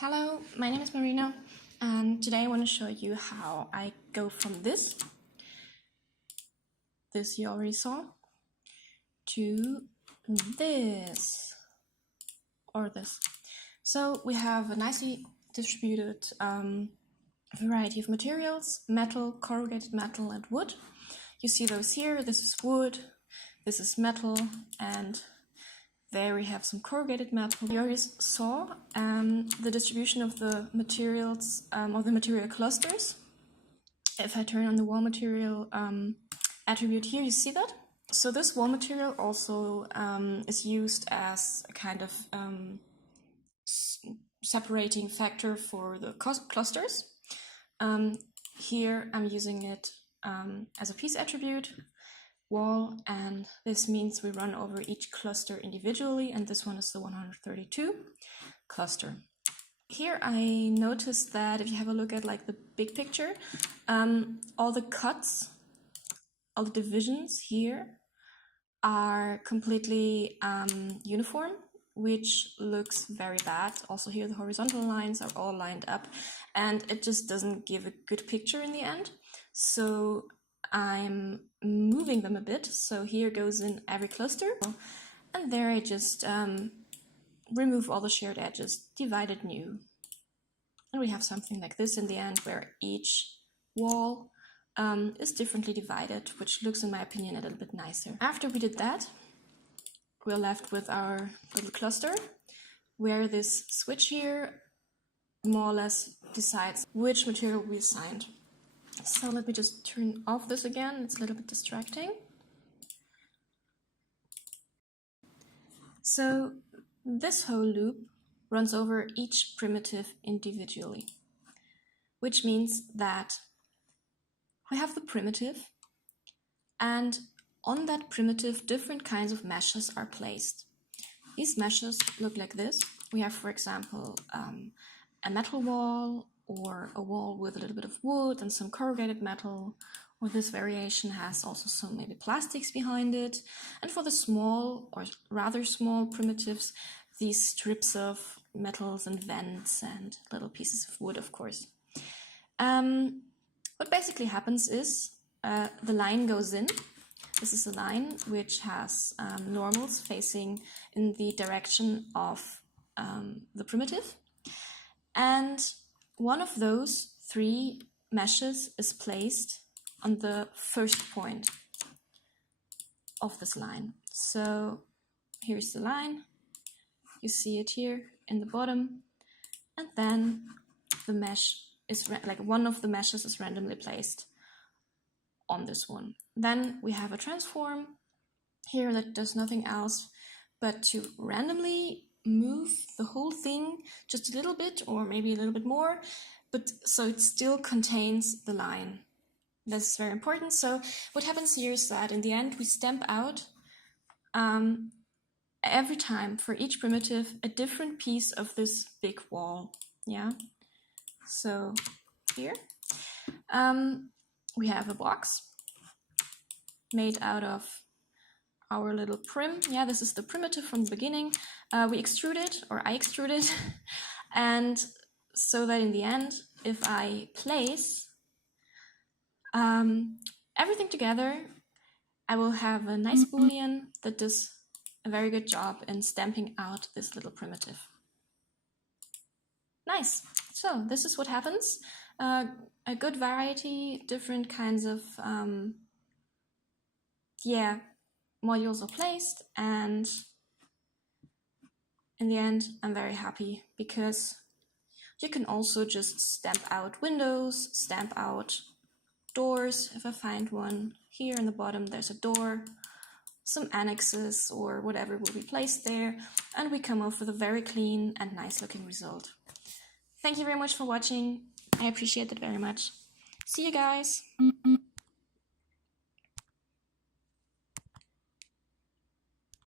Hello, my name is Marina, and today I want to show you how I go from this you already saw, to this, or this. So we have a nicely distributed variety of materials: metal, corrugated metal, and wood. You see those here. This is wood, this is metal, and there we have some corrugated metal. You already saw the distribution of the materials, of the material clusters. If I turn on the wall material attribute here, you see that? So this wall material also is used as a kind of separating factor for the clusters. Here I'm using it as a piece attribute, wall, and this means we run over each cluster individually, and this one is the 132 cluster. Here I noticed that if you have a look at like the big picture, all the cuts, all the divisions here are completely uniform, which looks very bad. Also here the horizontal lines are all lined up, and it just doesn't give a good picture in the end. So I'm moving them a bit. So here goes in every cluster, and there I just remove all the shared edges, divide it new. And we have something like this in the end, where each wall is differently divided, which looks, in my opinion, a little bit nicer. After we did that, we're left with our little cluster, where this switch here more or less decides which material we assigned. So let me just turn off this again, it's a little bit distracting. So this whole loop runs over each primitive individually, which means that we have the primitive, and on that primitive different kinds of meshes are placed. These meshes look like this. We have, for example, a metal wall, or a wall with a little bit of wood and some corrugated metal, or this variation has also some maybe plastics behind it. And for the small or rather small primitives, these strips of metals and vents and little pieces of wood, of course. What basically happens is the line goes in. This is a line which has normals facing in the direction of the primitive. And one of those three meshes is placed on the first point of this line. So here's the line. You see it here in the bottom. And then the mesh is like one of the meshes is randomly placed on this one. Then we have a transform here that does nothing else but to randomly move the whole thing just a little bit, or maybe a little bit more, but so it still contains the line. This is very important. So what happens here is that in the end we stamp out every time for each primitive a different piece of this big wall. Yeah. So here we have a box made out of our little prim. Yeah, this is the primitive from the beginning. We extrude it, or I extrude it, and so that in the end, if I place everything together, I will have a nice boolean that does a very good job in stamping out this little primitive. Nice. So this is what happens. A good variety, different kinds of modules are placed, and in the end I'm very happy because you can also just stamp out windows, stamp out doors. If I find one here in the bottom, there's a door, some annexes or whatever will be placed there, and we come up with a very clean and nice looking result. Thank you very much for watching. I appreciate it very much. See you guys.